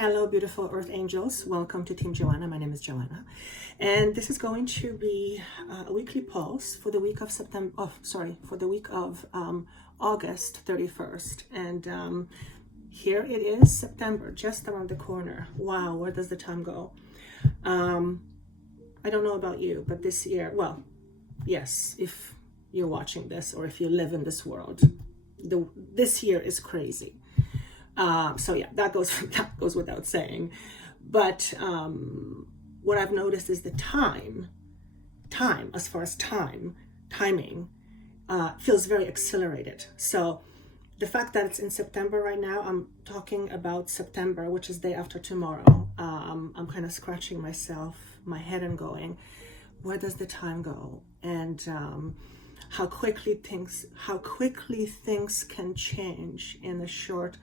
Hello, beautiful Earth Angels. Welcome to Team Joanna. My name is Joanna. And this is going to be a weekly pulse for the week of August 31st. And here it is, September, just around the corner. Wow, where does the time go? I don't know about you, but this year, well, yes, if you're watching this or if you live in this world, this year is crazy. So yeah, that goes without saying. But what I've noticed is the time, as far as timing, feels very accelerated. So the fact that it's in September right now, I'm talking about September, which is day after tomorrow. I'm kind of scratching my head and going, where does the time go? And how quickly things can change in a short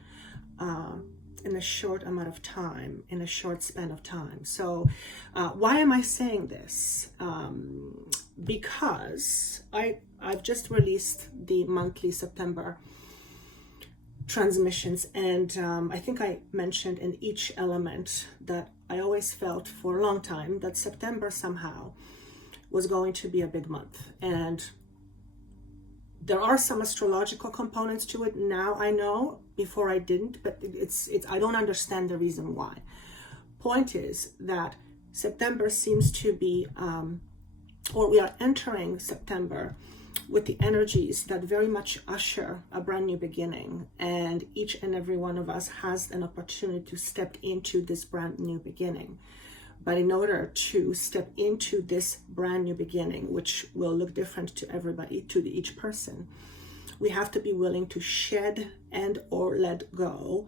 amount of time, in a short span of time. So why am I saying this? Because I've just released the monthly September transmissions, and I think I mentioned in each element that I always felt for a long time that September somehow was going to be a big month. And there are some astrological components to it now. I know, before I didn't, but it's I don't understand the reason why. Point is that September seems to be, or we are entering September with the energies that very much usher a brand new beginning, and each and every one of us has an opportunity to step into this brand new beginning. But in order to step into this brand new beginning, which will look different to everybody, to each person, we have to be willing to shed and or let go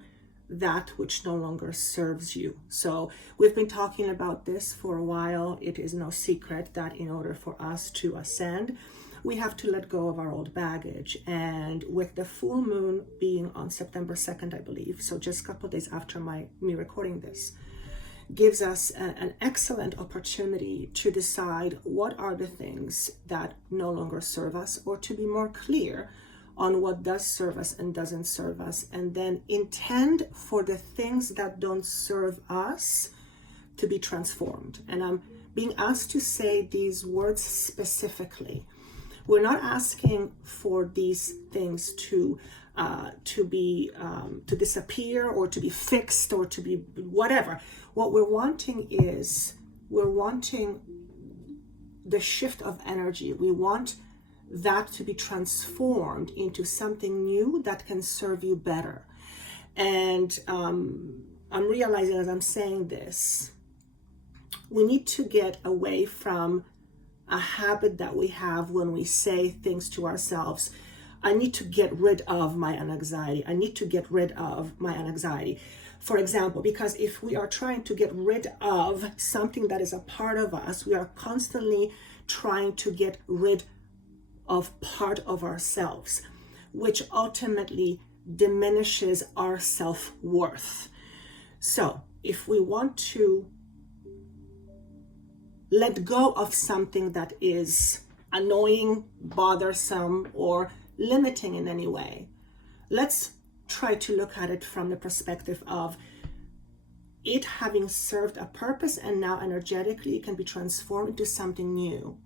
that which no longer serves you. So we've been talking about this for a while. It is no secret that in order for us to ascend, we have to let go of our old baggage. And with the full moon being on September 2nd, I believe, so just a couple of days after me recording this, gives us an excellent opportunity to decide what are the things that no longer serve us, or to be more clear on what does serve us and doesn't serve us, and then intend for the things that don't serve us to be transformed. And I'm being asked to say these words specifically. We're not asking for these things to disappear or to be fixed or to be whatever. What we're wanting is, the shift of energy. We want that to be transformed into something new that can serve you better. And I'm realizing as I'm saying this, we need to get away from a habit that we have when we say things to ourselves. I need to get rid of my anxiety. I need to get rid of my anxiety. For example, because if we are trying to get rid of something that is a part of us, we are constantly trying to get rid of part of ourselves, which ultimately diminishes our self-worth. So if we want to let go of something that is annoying, bothersome, or limiting in any way, let's try to look at it from the perspective of it having served a purpose, and now energetically it can be transformed into something new.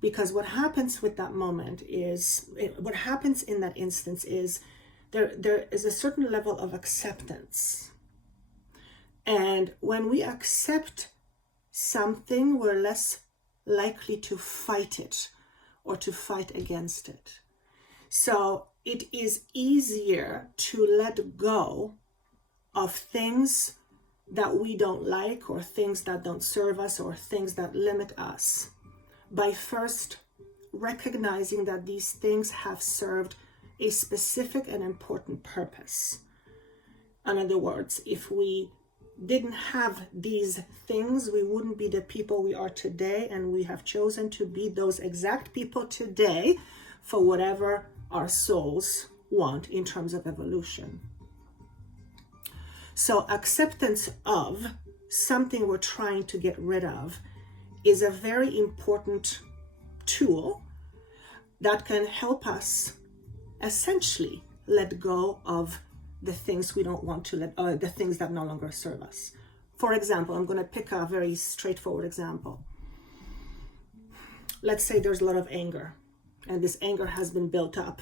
Because what happens with that moment is, what happens in that instance is there is a certain level of acceptance. And when we accept something, we're less likely to fight it or to fight against it. So it is easier to let go of things that we don't like, or things that don't serve us, or things that limit us, by first recognizing that these things have served a specific and important purpose. In other words, if we didn't have these things, we wouldn't be the people we are today, and we have chosen to be those exact people today for whatever our souls want in terms of evolution. So acceptance of something we're trying to get rid of is a very important tool that can help us essentially let go of the things we don't want to let, the things that no longer serve us. For example, I'm going to pick a very straightforward example. Let's say there's a lot of anger, and this anger has been built up,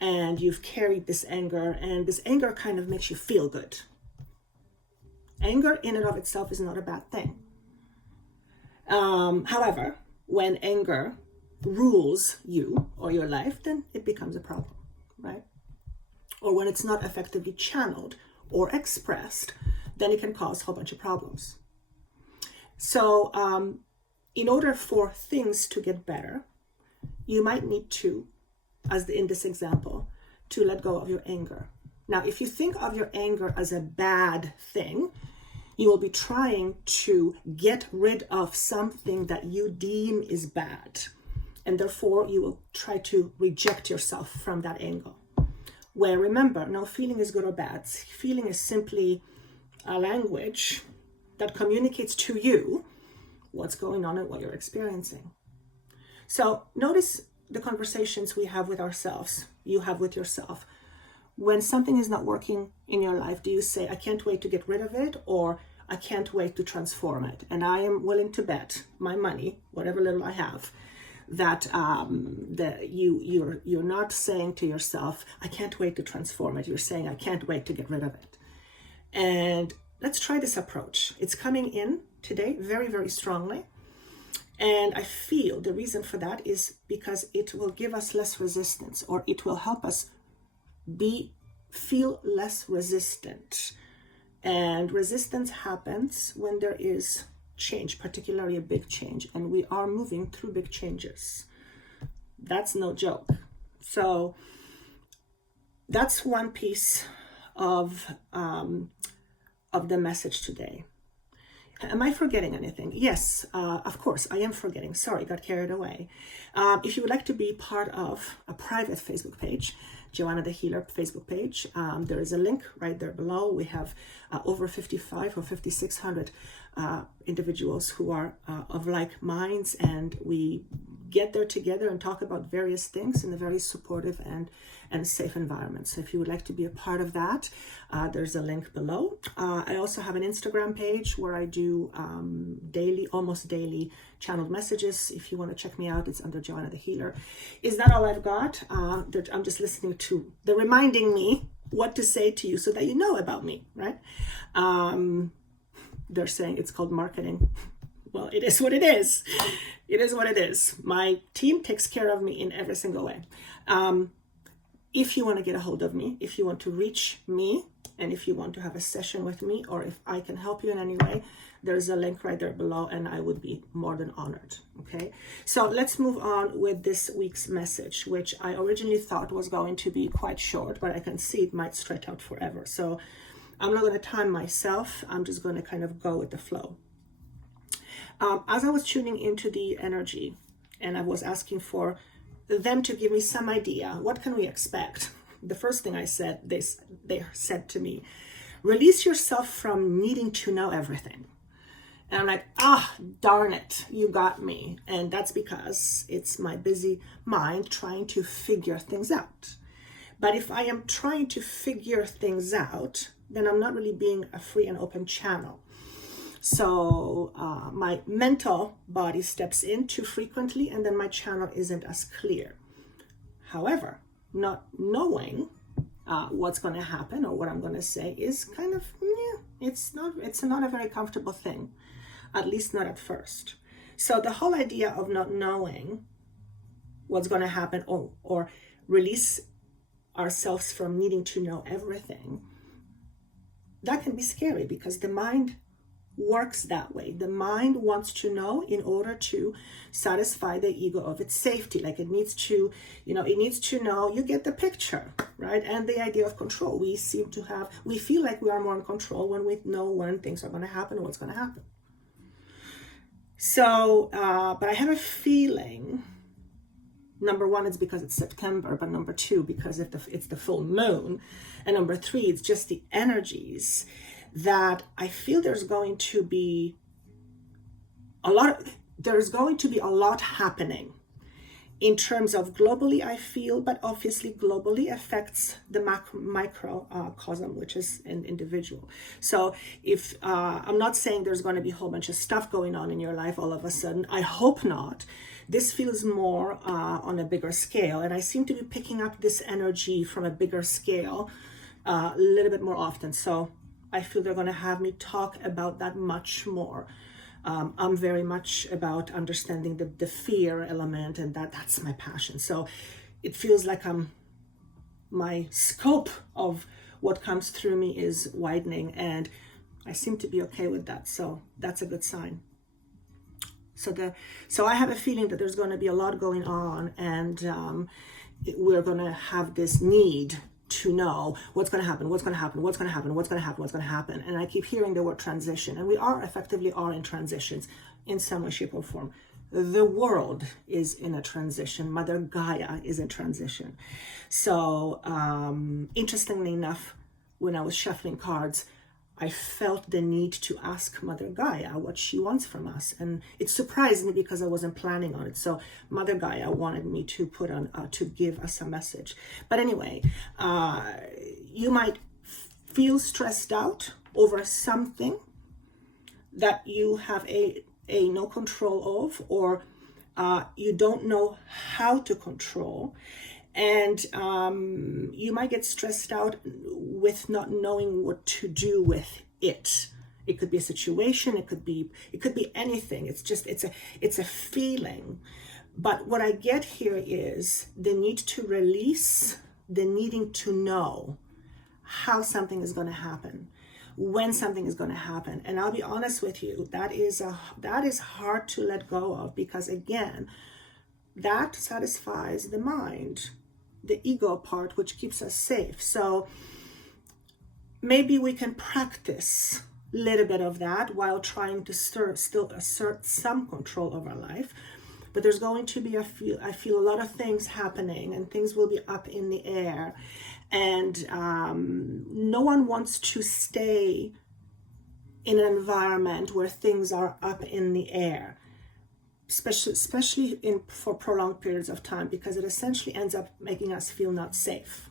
and you've carried this anger, and this anger kind of makes you feel good. Anger in and of itself is not a bad thing. However, when anger rules you or your life, then it becomes a problem, right? Or when it's not effectively channeled or expressed, then it can cause a whole bunch of problems. So in order for things to get better, you might need to, as in this example, to let go of your anger. Now, if you think of your anger as a bad thing, you will be trying to get rid of something that you deem is bad. And therefore, you will try to reject yourself from that angle. Where remember, no feeling is good or bad. Feeling is simply a language that communicates to you what's going on and what you're experiencing. So notice the conversations we have with ourselves, you have with yourself. When something is not working in your life, do you say, I can't wait to get rid of it, or I can't wait to transform it? And I am willing to bet my money, whatever little I have, that you're not saying to yourself, I can't wait to transform it. You're saying, I can't wait to get rid of it. And let's try this approach. It's coming in today very, very strongly. And I feel the reason for that is because it will give us less resistance, or it will help us feel less resistant. And resistance happens when there is change, particularly a big change, and we are moving through big changes. That's no joke. So that's one piece of the message today. Am I forgetting anything? Yes, of course, I am forgetting. Sorry, got carried away. If you would like to be part of a private Facebook page, Joanna the Healer Facebook page, there is a link right there below. We have over 55 or 5,600 individuals who are of like minds, and we get there together and talk about various things in a very supportive and safe environment. So if you would like to be a part of that, there's a link below. I also have an Instagram page where I do almost daily channeled messages. If you want to check me out, it's under Joanna the Healer. Is that all I've got? I'm just listening to the reminding me what to say to you so that you know about me, right? They're saying it's called marketing. Well, it is what it is. It is what it is. My team takes care of me in every single way. If you want to get a hold of me, if you want to reach me, and if you want to have a session with me, or if I can help you in any way, there's a link right there below, and I would be more than honored. Okay, so let's move on with this week's message, which I originally thought was going to be quite short, but I can see it might stretch out forever. So I'm not going to time myself. I'm just going to kind of go with the flow. As I was tuning into the energy, and I was asking for them to give me some idea, what can we expect? The first thing I said, they said to me, release yourself from needing to know everything. And I'm like, darn it, you got me. And that's because it's my busy mind trying to figure things out. But if I am trying to figure things out, then I'm not really being a free and open channel. So my mental body steps in too frequently, and then my channel isn't as clear. However, not knowing what's going to happen or what I'm going to say is kind of, it's not a very comfortable thing, at least not at first. So the whole idea of not knowing what's going to happen or release ourselves from needing to know everything, that can be scary because the mind works that way. The mind wants to know in order to satisfy the ego of its safety. Like it needs to know, you get the picture, right? And the idea of control. We feel like we are more in control when we know when things are going to happen or what's going to happen. So, but I have a feeling, number one, it's because it's September, but number two, because it's the full moon, and number three, it's just the energies that I feel there's going to be a lot happening in terms of globally, I feel, but obviously globally affects the microcosm, which is an individual. So if I'm not saying there's going to be a whole bunch of stuff going on in your life all of a sudden, I hope not. This feels more on a bigger scale, and I seem to be picking up this energy from a bigger scale a little bit more often. So I feel they're going to have me talk about that much more. I'm very much about understanding the fear element, and that's my passion. So it feels like my scope of what comes through me is widening, and I seem to be okay with that. So that's a good sign. So I have a feeling that there's going to be a lot going on, and we're going to have this need to know what's going to happen, what's going to happen, what's going to happen, what's going to happen, what's going to happen. And I keep hearing the word transition, and we are effectively in transitions in some way, shape, or form. The world is in a transition. Mother Gaia is in transition. So interestingly enough, when I was shuffling cards, I felt the need to ask Mother Gaia what she wants from us. And it surprised me because I wasn't planning on it. So Mother Gaia wanted me to put on, to give us a message. But anyway, you might feel stressed out over something that you have a no control of, or you don't know how to control. And you might get stressed out with not knowing what to do with it. It could be a situation. It could be anything. It's a feeling. But what I get here is the need to release, the needing to know how something is going to happen, when something is going to happen. And I'll be honest with you, that is hard to let go of, because again, that satisfies the mind, the ego part, which keeps us safe. So maybe we can practice a little bit of that while trying to still assert some control of our life. But there's going to be, I feel a lot of things happening, and things will be up in the air. And no one wants to stay in an environment where things are up in the air, especially for prolonged periods of time, because it essentially ends up making us feel not safe,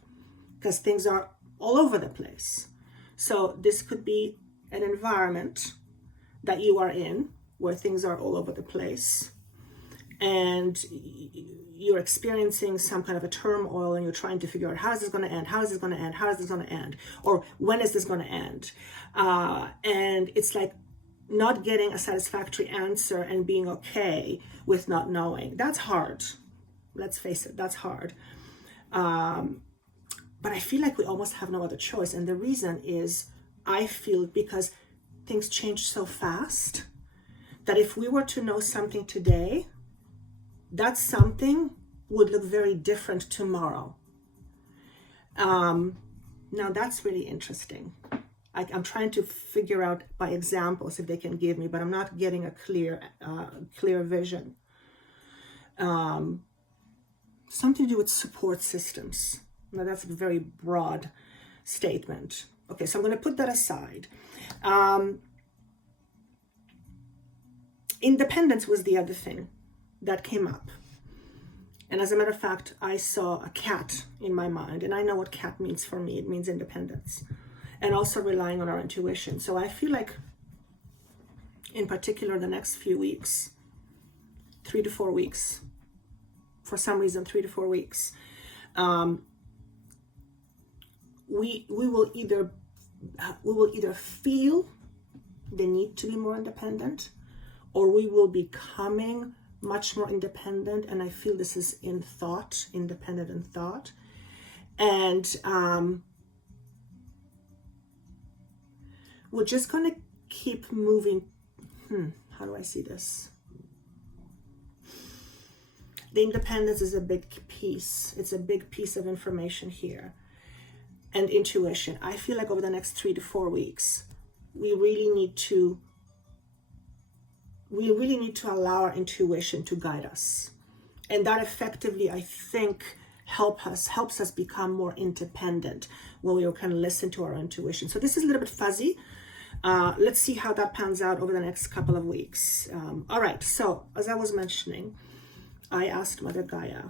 because things are all over the place. So this could be an environment that you are in where things are all over the place, and you're experiencing some kind of a turmoil, and you're trying to figure out, how is this going to end? How is this going to end? How is this going to end? Or when is this going to end? And it's like not getting a satisfactory answer and being okay with not knowing. That's hard. Let's face it, that's hard. But I feel like we almost have no other choice. And the reason is, I feel because things change so fast, that if we were to know something today, that something would look very different tomorrow. Now that's really interesting. I'm trying to figure out by examples if they can give me, but I'm not getting a clear vision. Something to do with support systems. Now that's a very broad statement. Okay, so I'm going to put that aside. Independence was the other thing that came up. And as a matter of fact, I saw a cat in my mind, and I know what cat means for me. It means independence, and also relying on our intuition. So I feel like, in particular, the next few weeks, 3 to 4 weeks, for some reason, 3 to 4 weeks, we will either feel the need to be more independent, or we will be becoming much more independent. And I feel this is in thought, independent in thought. And we're just going to keep moving. How do I see this? The independence is a big piece. It's a big piece of information here. And intuition. I feel like over the next 3 to 4 weeks, we really need to allow our intuition to guide us. And that effectively, I think, helps us become more independent when we can listen to our intuition. So this is a little bit fuzzy. Let's see how that pans out over the next couple of weeks. All right, so as I was mentioning, I asked Mother Gaia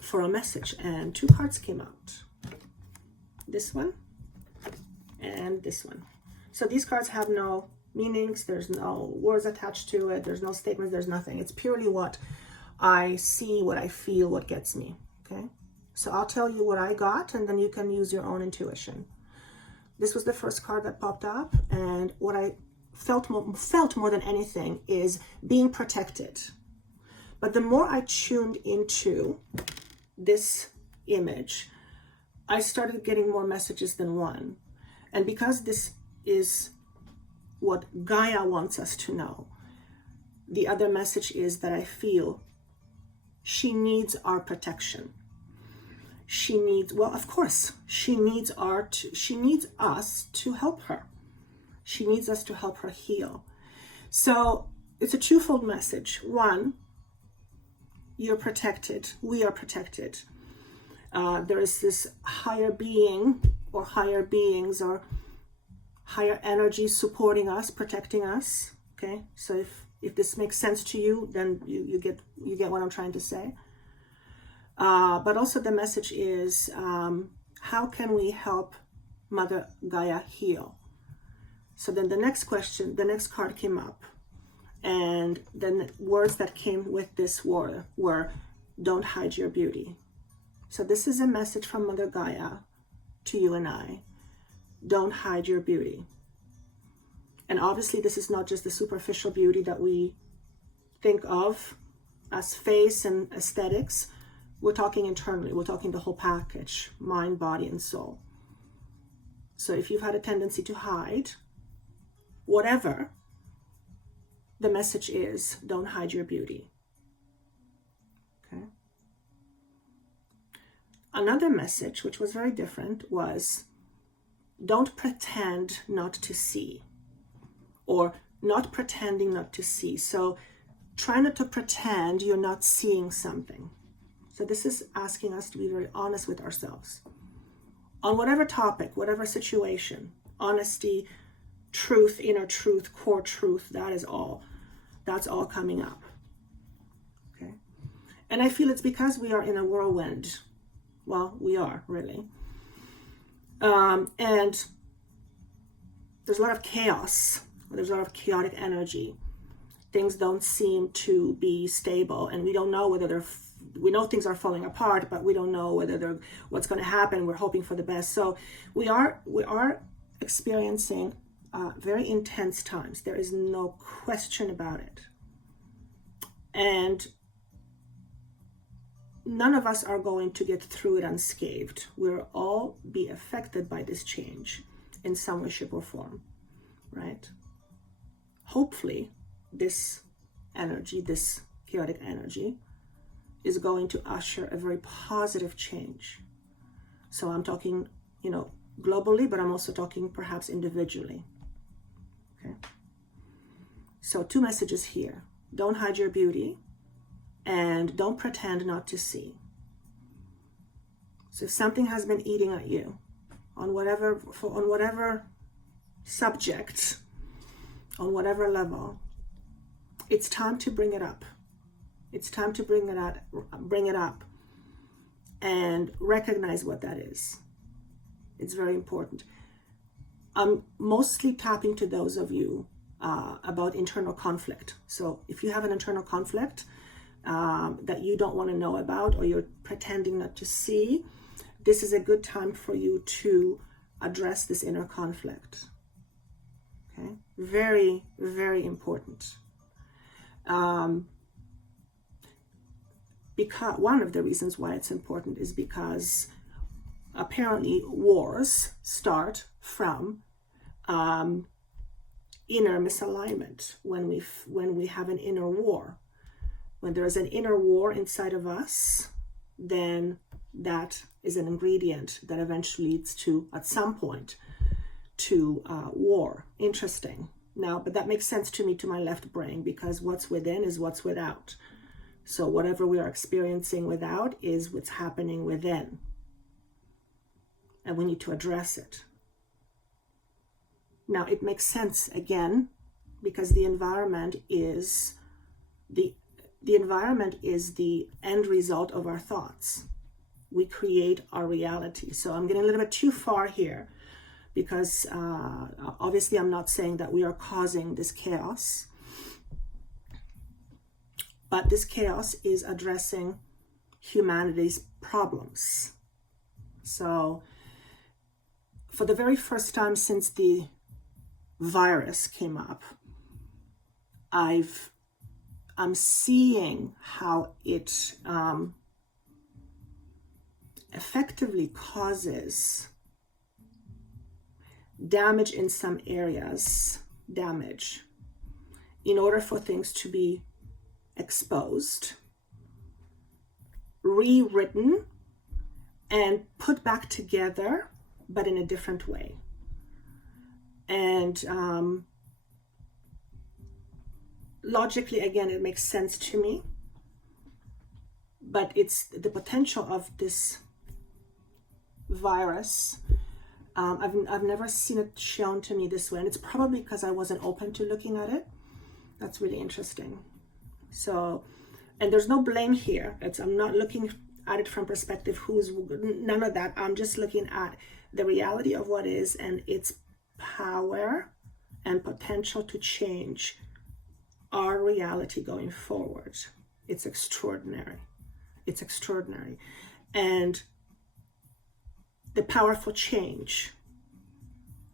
for a message, and 2 cards came out. This one and this one. So these cards have no meanings. There's no words attached to it. There's no statements. There's nothing. It's purely what I see, what I feel, what gets me. Okay. So I'll tell you what I got, and then you can use your own intuition. This was the first card that popped up, and what I felt more than anything is being protected. But the more I tuned into this image, I started getting more messages than one. And because this is what Gaia wants us to know, the other message is that I feel she needs our protection. She needs, well, of course, she needs us to help her. She needs us to help her heal. So it's a twofold message. One, you're protected. We are protected. There is this higher being or higher beings or higher energy supporting us, protecting us. Okay, so if this makes sense to you, then you get what I'm trying to say. But also the message is, how can we help Mother Gaia heal? So then the next card came up, and then the words that came with this were don't hide your beauty. So this is a message from Mother Gaia to you and I. Don't hide your beauty. And obviously this is not just the superficial beauty that we think of as face and aesthetics. We're talking internally. We're talking the whole package, mind, body, and soul. So if you've had a tendency to hide, whatever, the message is, don't hide your beauty. Okay. Another message, which was very different, was don't pretend not to see, or not pretending not to see. So try not to pretend you're not seeing something. So this is asking us to be very honest with ourselves on whatever topic, whatever situation. Honesty, truth, inner truth, core truth, that's all coming up. Okay. And I feel it's because we are in a whirlwind. Well, we are really. And there's a lot of chaos. There's a lot of chaotic energy. Things don't seem to be stable, and we don't know whether we know things are falling apart, but we don't know what's going to happen. We're hoping for the best. So we are experiencing very intense times. There is no question about it. And none of us are going to get through it unscathed. We'll all be affected by this change in some way, shape, or form, right? Hopefully, this energy, this chaotic energy, is going to usher a very positive change. So I'm talking, globally, but I'm also talking perhaps individually. Okay. So 2 messages here. Don't hide your beauty, and don't pretend not to see. So if something has been eating at you on whatever subject, on whatever level, it's time to bring it up. It's time to bring it up and recognize what that is. It's very important. I'm mostly tapping to those of you about internal conflict. So if you have an internal conflict that you don't want to know about, or you're pretending not to see, this is a good time for you to address this inner conflict. Okay, very, very important. Because one of the reasons why it's important is because apparently wars start from inner misalignment. When we have an inner war, when there is an inner war inside of us, then that is an ingredient that eventually leads to, at some point, to war. Interesting. Now, but that makes sense to me, to my left brain, because what's within is what's without. So whatever we are experiencing without is what's happening within. And we need to address it. Now, it makes sense, again, because the environment is the environment is the end result of our thoughts. We create our reality. So I'm getting a little bit too far here, because obviously I'm not saying that we are causing this chaos, but this chaos is addressing humanity's problems. So for the very first time since the virus came up, I'm seeing how it effectively causes damage in some areas, in order for things to be exposed, rewritten, and put back together, but in a different way. And logically, again, it makes sense to me, but it's the potential of this virus. I've never seen it shown to me this way, and it's probably because I wasn't open to looking at it. That's really interesting. So, and there's no blame here. I'm not looking at it from perspective none of that. I'm just looking at the reality of what is and its power and potential to change our reality going forward. It's extraordinary. It's extraordinary. And the powerful change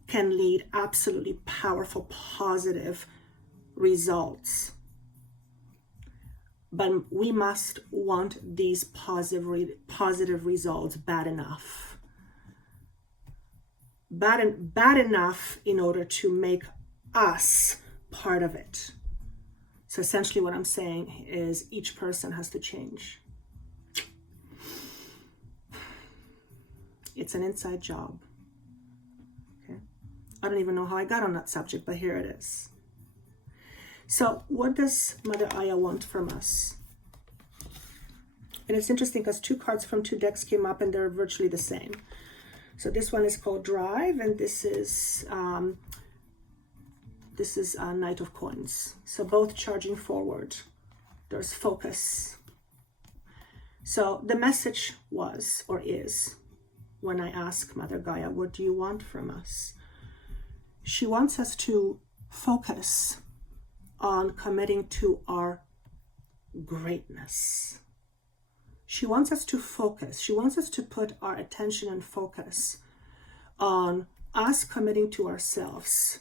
can lead absolutely powerful, positive results. But we must want these positive results bad enough. Bad enough in order to make us part of it. So essentially what I'm saying is each person has to change. It's an inside job. Okay. I don't even know how I got on that subject, but here it is. So what does Mother Gaia want from us? And it's interesting because 2 cards from 2 decks came up and they're virtually the same. So this one is called Drive, and this is Knight of Coins. So both charging forward. There's focus. So the message was, or is, when I ask Mother Gaia, what do you want from us? She wants us to focus on committing to our greatness. She wants us to focus. She wants us to put our attention and focus on us committing to ourselves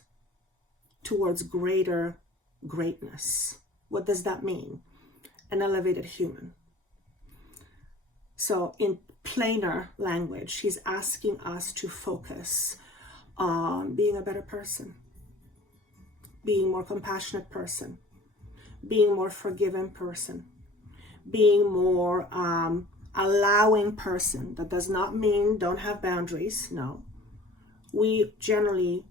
towards greater greatness. What does that mean? An elevated human. So in plainer language, she's asking us to focus on being a better person, being more compassionate person, being more forgiving person, being more allowing person. That does not mean don't have boundaries. No. We generally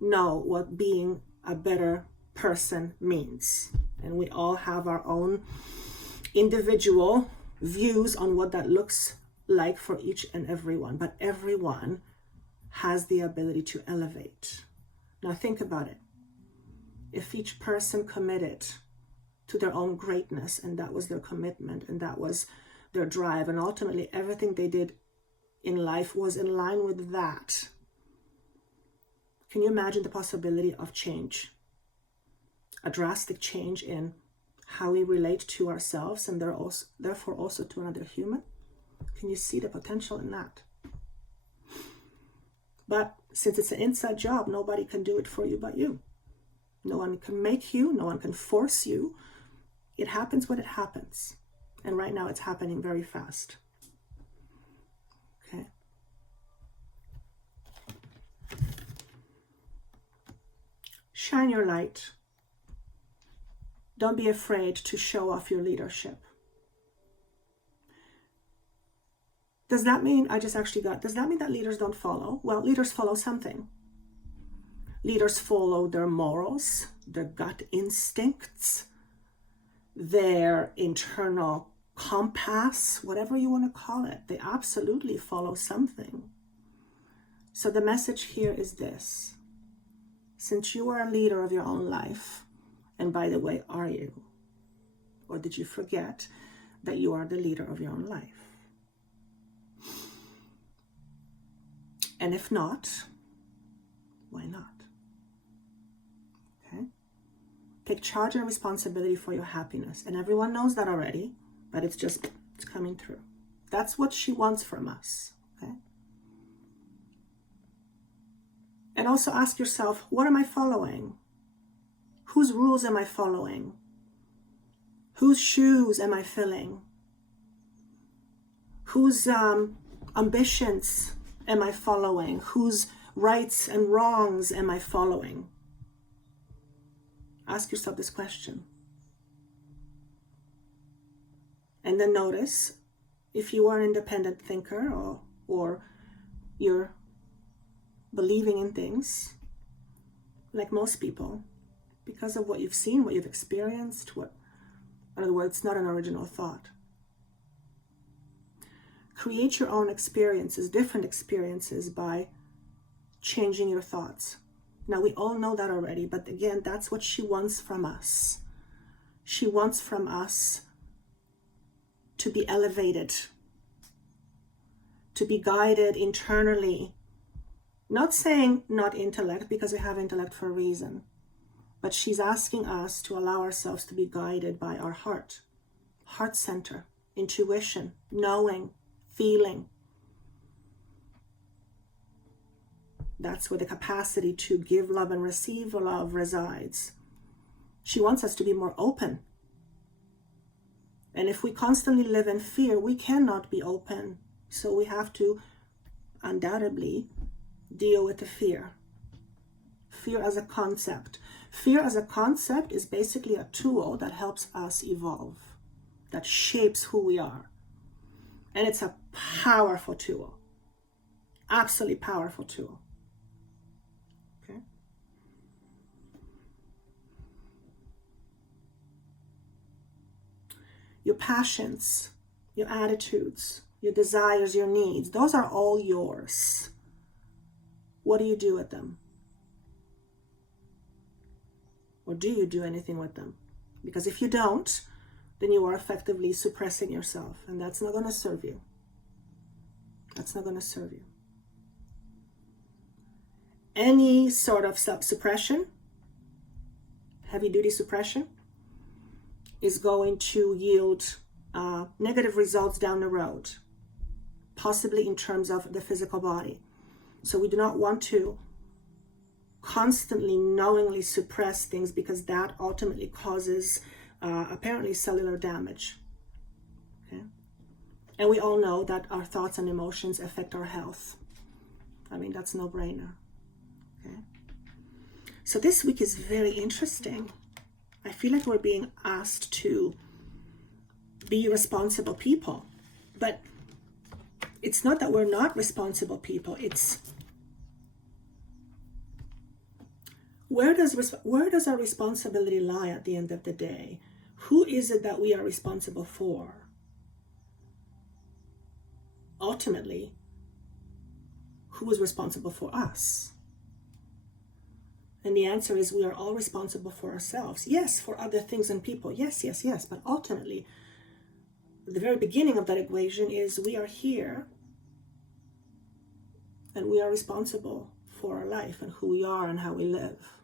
know what being a better person means. And we all have our own individual views on what that looks like for each and every one. But everyone has the ability to elevate. Now think about it. If each person committed to their own greatness, and that was their commitment, and that was their drive, and ultimately everything they did in life was in line with that, can you imagine the possibility of change? A drastic change in how we relate to ourselves and therefore also to another human? Can you see the potential in that? But since it's an inside job, nobody can do it for you but you. No one can make you, no one can force you. It happens when it happens. And right now it's happening very fast. Okay. Shine your light. Don't be afraid to show off your leadership. Does that mean, does that mean that leaders don't follow? Well, leaders follow something. Leaders follow their morals, their gut instincts, their internal compass, whatever you want to call it. They absolutely follow something. So the message here is this. Since you are a leader of your own life, and by the way, are you? Or did you forget that you are the leader of your own life? And if not, why not? Okay? Take charge and responsibility for your happiness. And everyone knows that already, but it's coming through. That's what she wants from us. Okay? And also ask yourself, what am I following? Whose rules am I following? Whose shoes am I filling? Whose ambitions am I following? Whose rights and wrongs am I following? Ask yourself this question. And then notice if you are an independent thinker or you're believing in things like most people because of what you've seen, what you've experienced, in other words, not an original thought. Create your own experiences, different experiences, by changing your thoughts. Now, we all know that already, but again, that's what she wants from us. She wants from us to be elevated, to be guided internally. Not saying not intellect, because we have intellect for a reason, but she's asking us to allow ourselves to be guided by our heart center, intuition, knowing, feeling. That's where the capacity to give love and receive love resides. She wants us to be more open. And if we constantly live in fear, we cannot be open. So we have to undoubtedly deal with the fear. Fear as a concept. Fear as a concept is basically a tool that helps us evolve, that shapes who we are. And it's a powerful tool. Absolutely powerful tool. Okay? Your passions, your attitudes, your desires, your needs, those are all yours. What do you do with them? Or do you do anything with them? Because if you don't, then you are effectively suppressing yourself, and that's not going to serve you. That's not going to serve you. Any sort of suppression, heavy-duty suppression, is going to yield negative results down the road, possibly in terms of the physical body. So we do not want to constantly, knowingly suppress things, because that ultimately causes apparently cellular damage. Okay? And we all know that our thoughts and emotions affect our health. I mean, that's no brainer. Okay? So this week is very interesting. I feel like we're being asked to be responsible people, but it's not that we're not responsible people. It's where does our responsibility lie at the end of the day? Who is it that we are responsible for? Ultimately, who is responsible for us? And the answer is we are all responsible for ourselves. Yes, for other things and people. Yes. But ultimately, the very beginning of that equation is we are here and we are responsible for our life and who we are and how we live.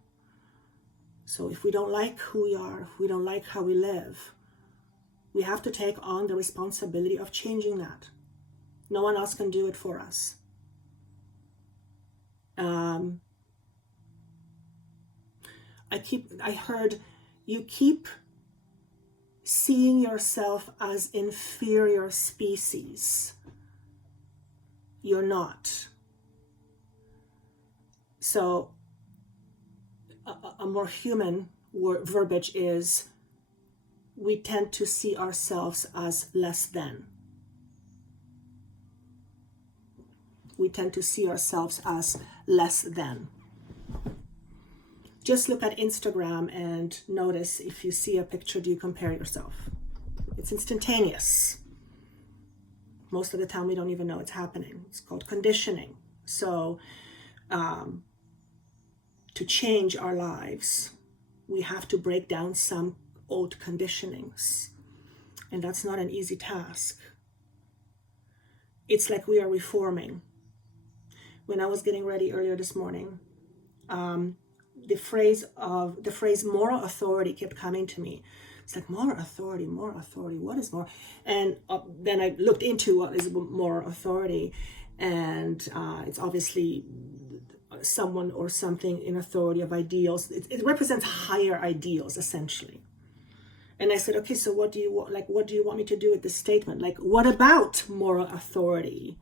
So if we don't like who we are, if we don't like how we live, we have to take on the responsibility of changing that. No one else can do it for us. I heard you keep seeing yourself as inferior species. You're not. So a more human verbiage is we tend to see ourselves as less than. We tend to see ourselves as less than. Just look at Instagram and notice if you see a picture, do you compare yourself? It's instantaneous. Most of the time we don't even know it's happening. It's called conditioning. So to change our lives, we have to break down some old conditionings. And that's not an easy task. It's like we are reforming. When I was getting ready earlier this morning, the phrase moral authority kept coming to me. It's like moral authority, what is more? And then I looked into what is moral authority, and it's obviously someone or something in authority of ideals. It represents higher ideals, essentially. And I said, okay, so what do you want? Like, what do you want me to do with this statement? Like, what about moral authority?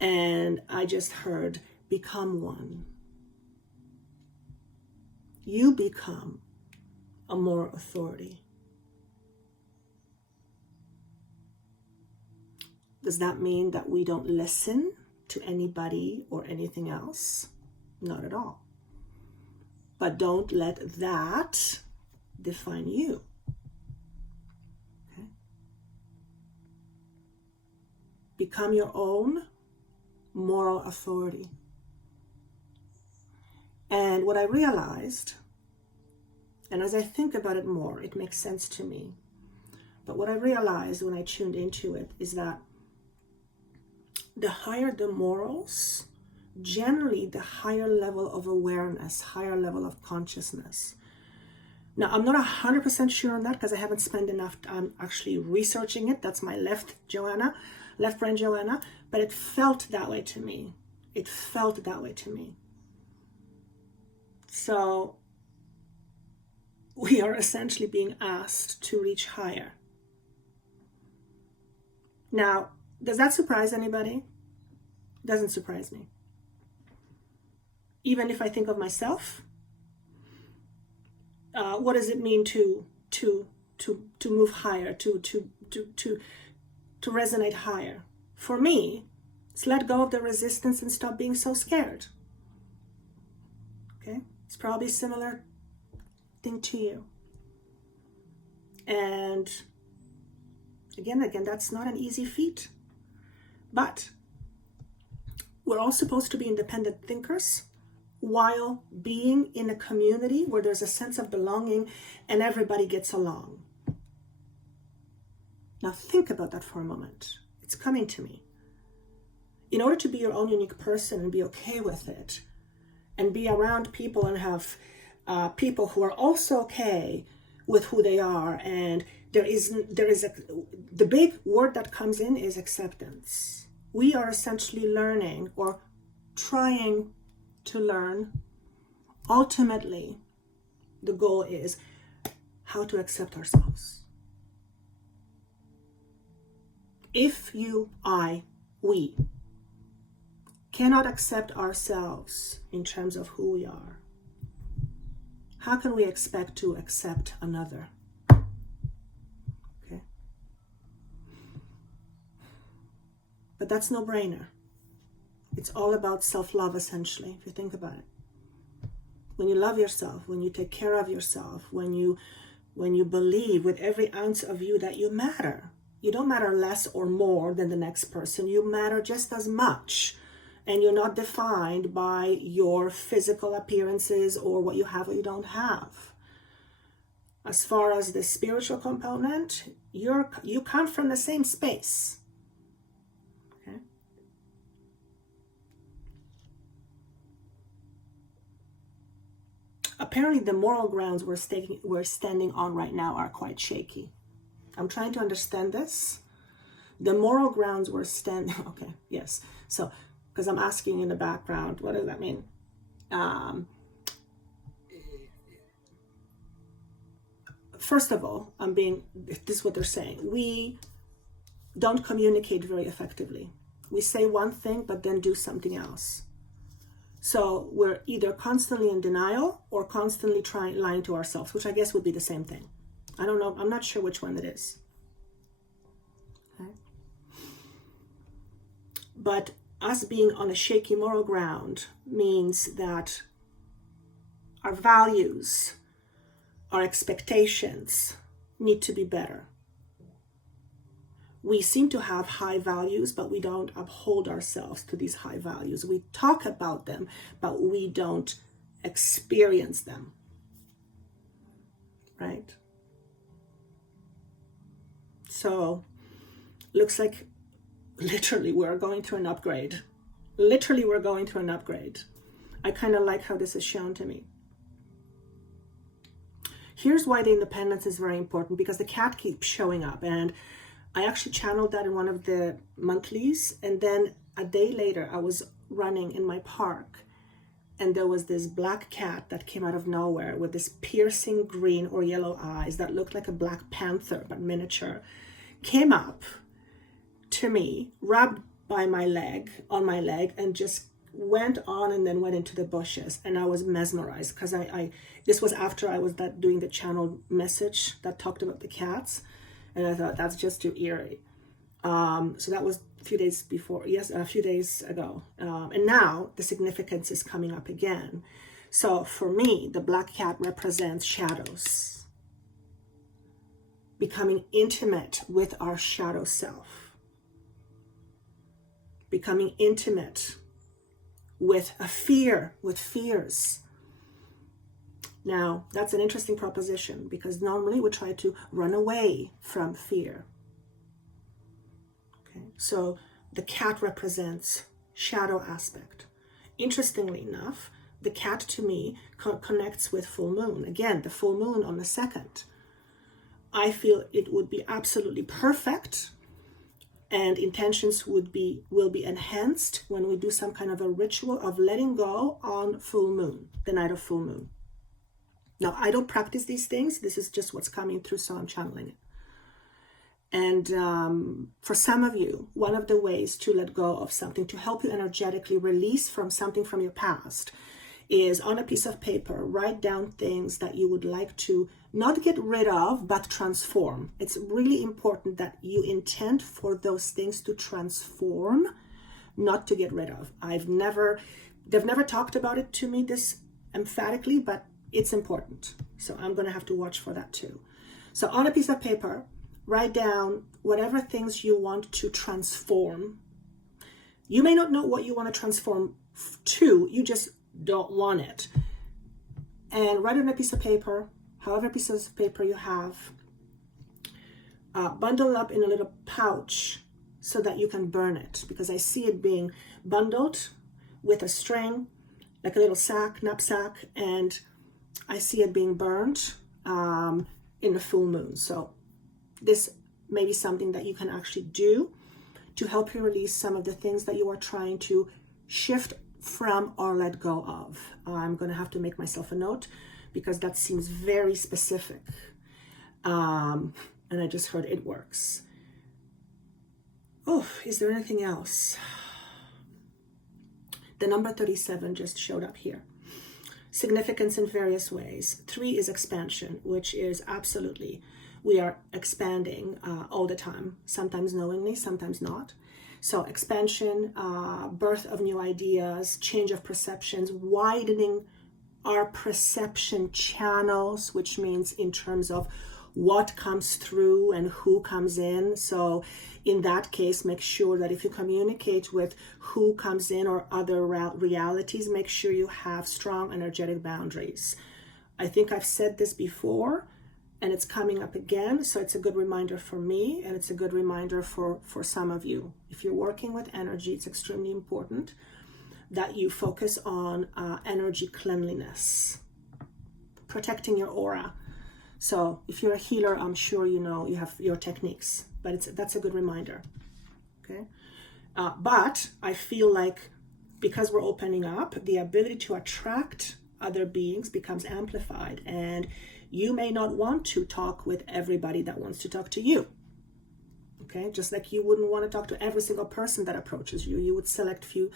And I just heard, become one. You become a moral authority. Does that mean that we don't listen to anybody or anything else? Not at all. But don't let that define you. Okay? Become your own moral authority. And what I realized, and as I think about it more, it makes sense to me. But what I realized when I tuned into it is that the higher the morals, generally the higher level of awareness, higher level of consciousness. Now, I'm not 100% sure on that because I haven't spent enough time actually researching it. That's my left brain Joanna, but it felt that way to me. So we are essentially being asked to reach higher. Now, does that surprise anybody? It doesn't surprise me. Even if I think of myself, what does it mean to move higher, to resonate higher? For me, it's let go of the resistance and stop being so scared. Okay, it's probably a similar thing to you. And again, that's not an easy feat. But we're all supposed to be independent thinkers while being in a community where there's a sense of belonging and everybody gets along. Now think about that for a moment. It's coming to me. In order to be your own unique person and be okay with it, and be around people and have people who are also okay with who they are, and the big word that comes in is acceptance. We are essentially learning or trying to learn. Ultimately, the goal is how to accept ourselves. If you, I, we cannot accept ourselves in terms of who we are, how can we expect to accept another? Okay. But that's no brainer. It's all about self-love, essentially, if you think about it. When you love yourself, when you take care of yourself, when you believe with every ounce of you that you matter. You don't matter less or more than the next person. You matter just as much. And you're not defined by your physical appearances or what you have or you don't have. As far as the spiritual component, you come from the same space. Okay? Apparently the moral grounds we're standing on right now are quite shaky. I'm trying to understand this. The moral grounds we're standing, okay, yes. So, because I'm asking in the background, what does that mean? First of all, this is what they're saying. We don't communicate very effectively. We say one thing, but then do something else. So we're either constantly in denial or constantly lying to ourselves, which I guess would be the same thing. I don't know. I'm not sure which one it is. Okay. But us being on a shaky moral ground means that our values, our expectations need to be better. We seem to have high values, but we don't uphold ourselves to these high values. We talk about them, but we don't experience them. Right? So looks like literally we're going through an upgrade. Literally we're going through an upgrade. I kind of like how this is shown to me. Here's why the independence is very important, because the cat keeps showing up, and I actually channeled that in one of the monthlies, and then a day later I was running in my park and there was this black cat that came out of nowhere with this piercing green or yellow eyes that looked like a black panther but miniature, came up to me, rubbed by my leg, on my leg, and just went on and then went into the bushes. And I was mesmerized because I this was after I was doing the channel message that talked about the cats, and I thought that's just too eerie. So that was a few days ago, and now the significance is coming up again. So for me, the black cat represents shadows, becoming intimate with our shadow self, becoming intimate with fears. Now, that's an interesting proposition, because normally we try to run away from fear. Okay, so the cat represents shadow aspect. Interestingly enough, the cat to me connects with full moon. Again, the full moon on the 2nd. I feel it would be absolutely perfect, and intentions will be enhanced when we do some kind of a ritual of letting go on full moon, the night of full moon. Now, I don't practice these things. This is just what's coming through, so I'm channeling it. And for some of you, one of the ways to let go of something, to help you energetically release from something from your past, is on a piece of paper, write down things that you would like to not get rid of, but transform. It's really important that you intend for those things to transform, not to get rid of. They've never talked about it to me this emphatically, but it's important. So I'm going to have to watch for that too. So on a piece of paper, write down whatever things you want to transform. You may not know what you want to transform to, you just don't want it. And write it on a piece of paper, however pieces of paper you have. Bundle up in a little pouch so that you can burn it, because I see it being bundled with a string, like a little knapsack, and I see it being burned in the full moon. So this may be something that you can actually do to help you release some of the things that you are trying to shift from or let go of. I'm going to have to make myself a note, because that seems very specific. And I just heard it works. Oh, is there anything else? The number 37 just showed up here. Significance in various ways. 3 is expansion, which is absolutely, we are expanding all the time, sometimes knowingly, sometimes not. So expansion, birth of new ideas, change of perceptions, widening our perception channels, which means in terms of what comes through and who comes in. So in that case, make sure that if you communicate with who comes in or other realities, make sure you have strong energetic boundaries. I think I've said this before, and it's coming up again, so it's a good reminder for me, and it's a good reminder for some of you. If you're working with energy, it's extremely important that you focus on energy cleanliness, protecting your aura. So if you're a healer, I'm sure you know you have your techniques, but that's a good reminder, okay? But I feel like because we're opening up, the ability to attract other beings becomes amplified, and you may not want to talk with everybody that wants to talk to you, okay? Just like you wouldn't want to talk to every single person that approaches you. You would select few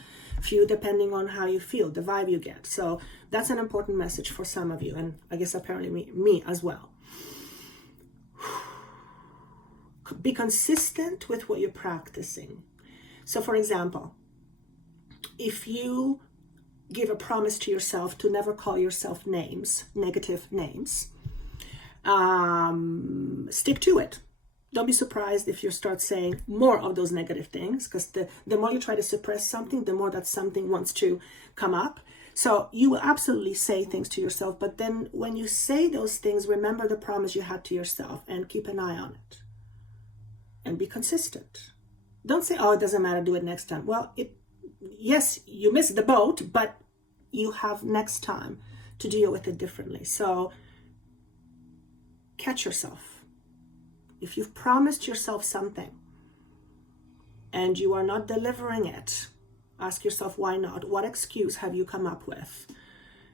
depending on how you feel, the vibe you get. So that's an important message for some of you, and I guess apparently me as well. Be consistent with what you're practicing. So for example, if you give a promise to yourself to never call yourself names, negative names, stick to it. Don't be surprised if you start saying more of those negative things, because the more you try to suppress something, the more that something wants to come up. So you will absolutely say things to yourself, but then when you say those things, remember the promise you had to yourself and keep an eye on it. and be consistent. Don't say, oh, it doesn't matter, do it next time. Well, yes, you missed the boat, but you have next time to deal with it differently. So catch yourself. If you've promised yourself something and you are not delivering it, ask yourself, why not? What excuse have you come up with?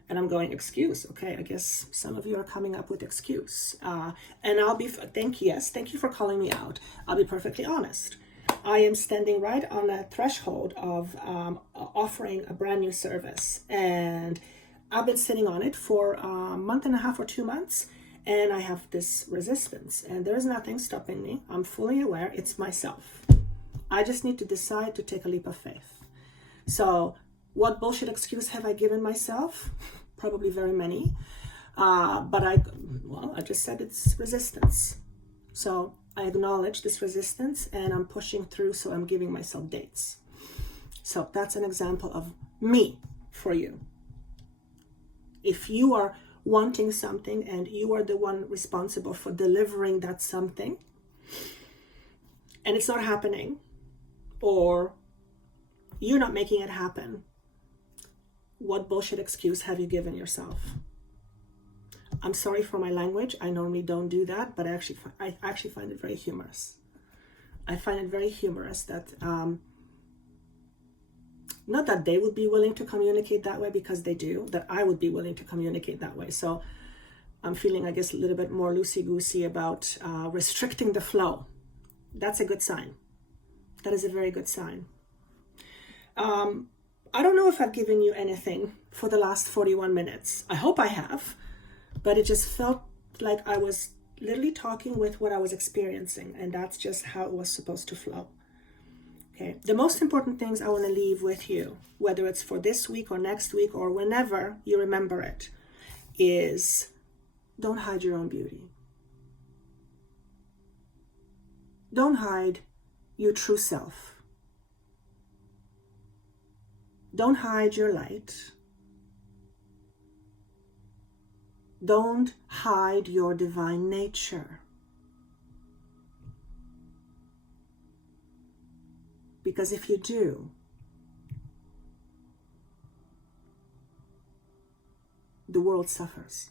And I'm going, excuse. Okay, I guess some of you are coming up with excuse. And I'll be, thank you for calling me out. I'll be perfectly honest. I am standing right on a threshold of offering a brand new service. And I've been sitting on it for a month and a half or 2 months. And I have this resistance. And there's nothing stopping me. I'm fully aware it's myself. I just need to decide to take a leap of faith. So what bullshit excuse have I given myself? Probably very many. But I just said it's resistance. So I acknowledge this resistance and I'm pushing through, so I'm giving myself dates. So that's an example of me for you. If you are wanting something and you are the one responsible for delivering that something and it's not happening, or you're not making it happen, what bullshit excuse have you given yourself? I'm sorry for my language. I normally don't do that, but I actually find it very humorous. I find it very humorous that, not that they would be willing to communicate that way, because they do, that I would be willing to communicate that way. So I'm feeling, I guess, a little bit more loosey-goosey about restricting the flow. That's a good sign. That is a very good sign. I don't know if I've given you anything for the last 41 minutes. I hope I have, but it just felt like I was literally talking with what I was experiencing, and that's just how it was supposed to flow. Okay. The most important things I want to leave with you, whether it's for this week or next week or whenever you remember it, is don't hide your own beauty. Don't hide your true self. Don't hide your light. Don't hide your divine nature. Because if you do, the world suffers.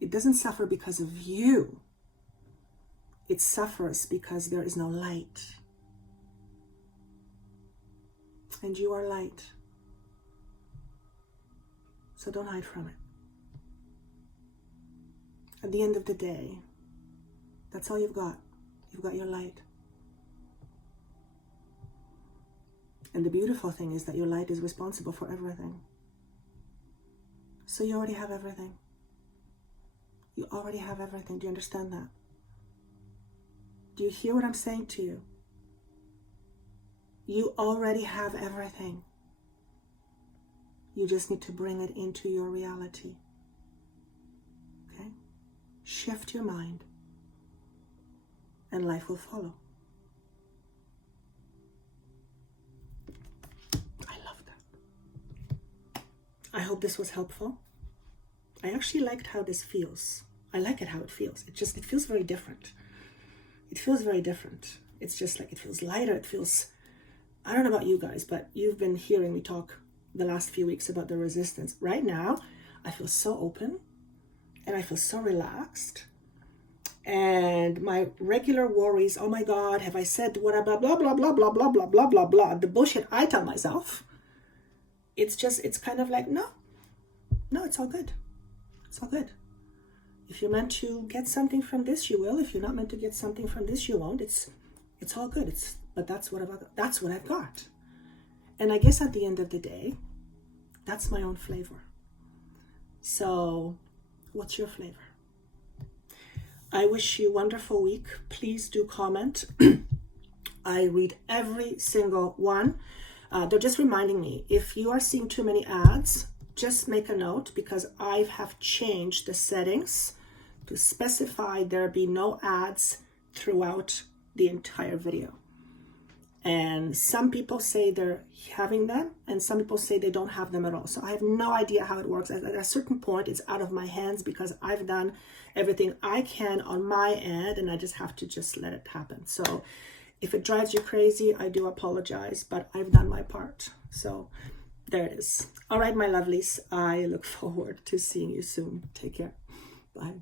It doesn't suffer because of you. It suffers because there is no light. And you are light. So don't hide from it. At the end of the day, that's all you've got. You've got your light. And the beautiful thing is that your light is responsible for everything. So you already have everything. You already have everything. Do you understand that? Do you hear what I'm saying to you? You already have everything. You just need to bring it into your reality. Okay? Shift your mind, and life will follow. I love that. I hope this was helpful. I actually liked how this feels. I like it how it feels. It feels very different. It feels very different. It's just like, it feels lighter. It feels, I don't know about you guys, but you've been hearing me talk the last few weeks about the resistance. Right now, I feel so open and I feel so relaxed. And my regular worries, oh my God, have I said what, blah, blah, blah, blah, blah, blah, blah, blah, blah, blah, the bullshit I tell myself. It's kind of like, no, it's all good. It's all good. If you're meant to get something from this, you will. If you're not meant to get something from this, you won't. It's all good. But that's what I've got. And I guess at the end of the day, that's my own flavor. So, what's your flavor? I wish you a wonderful week. Please do comment. I read every single one. They're just reminding me, if you are seeing too many ads, just make a note, because I have changed the settings to specify there be no ads throughout the entire video. And some people say they're having them, and some people say they don't have them at all. So I have no idea how it works. At a certain point, it's out of my hands because I've done everything I can on my end, and I just have to just let it happen. So if it drives you crazy, I do apologize, but I've done my part. So there it is. All right, my lovelies, I look forward to seeing you soon. Take care. Bye.